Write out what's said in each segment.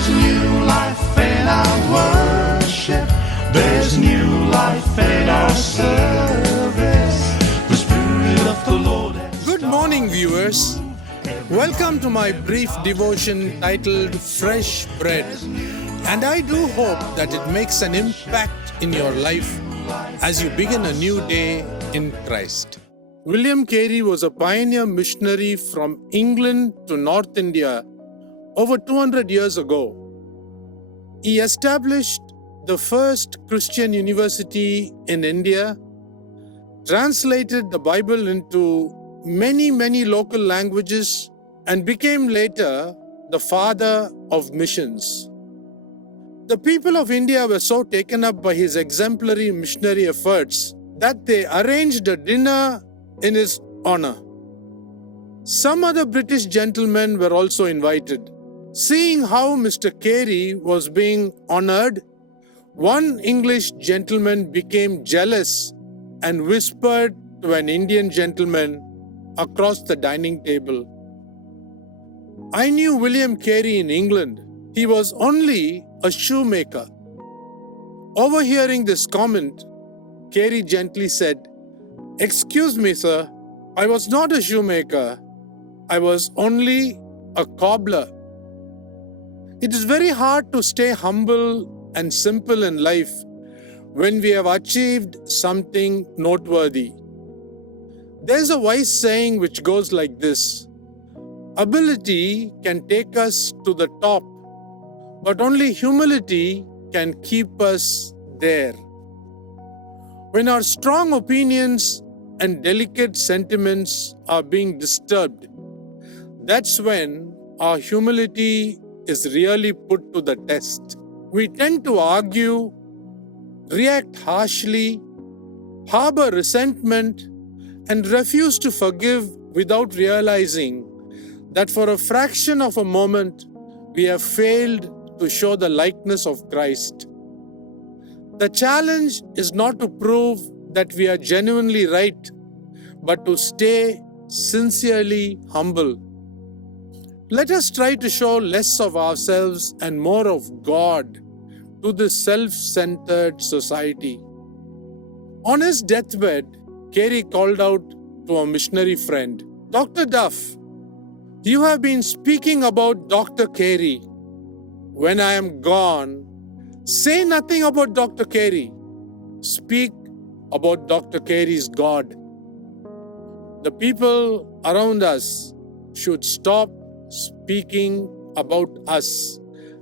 There's new life in our worship. There's new life in our service. The Spirit of the Lord has Good morning, viewers. Welcome to my brief devotion titled Fresh Bread. And I do hope that it makes an impact in your life as you begin a new day in Christ. William Carey was a pioneer missionary from England to North India over 200 years ago. He established the first Christian university in India, translated the Bible into many local languages, and became later the father of missions. The people of India were so taken up by his exemplary missionary efforts that they arranged a dinner in his honor. Some other British gentlemen were also invited. Seeing how Mr. Carey was being honored, one English gentleman became jealous and whispered to an Indian gentleman across the dining table, "I knew William Carey in England. He was only a shoemaker." Overhearing this comment, Carey gently said, "Excuse me, sir, I was not a shoemaker. I was only a cobbler." It is very hard to stay humble and simple in life when we have achieved something noteworthy. There's a wise saying which goes like this: ability can take us to the top, but only humility can keep us there. When our strong opinions and delicate sentiments are being disturbed, that's when our humility is really put to the test. We tend to argue, react harshly, harbor resentment, and refuse to forgive without realizing that for a fraction of a moment we have failed to show the likeness of Christ. The challenge is not to prove that we are genuinely right, but to stay sincerely humble. Let us try to show less of ourselves and more of God to this self-centered society. On his deathbed, Carey called out to a missionary friend, "Dr. Duff, you have been speaking about Dr. Carey. When I am gone, say nothing about Dr. Carey. Speak about Dr. Carey's God." The people around us should stop speaking about us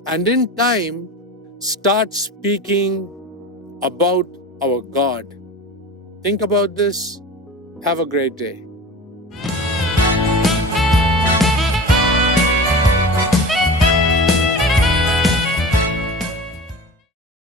and in time start speaking about our God. Think about this. Have a great day.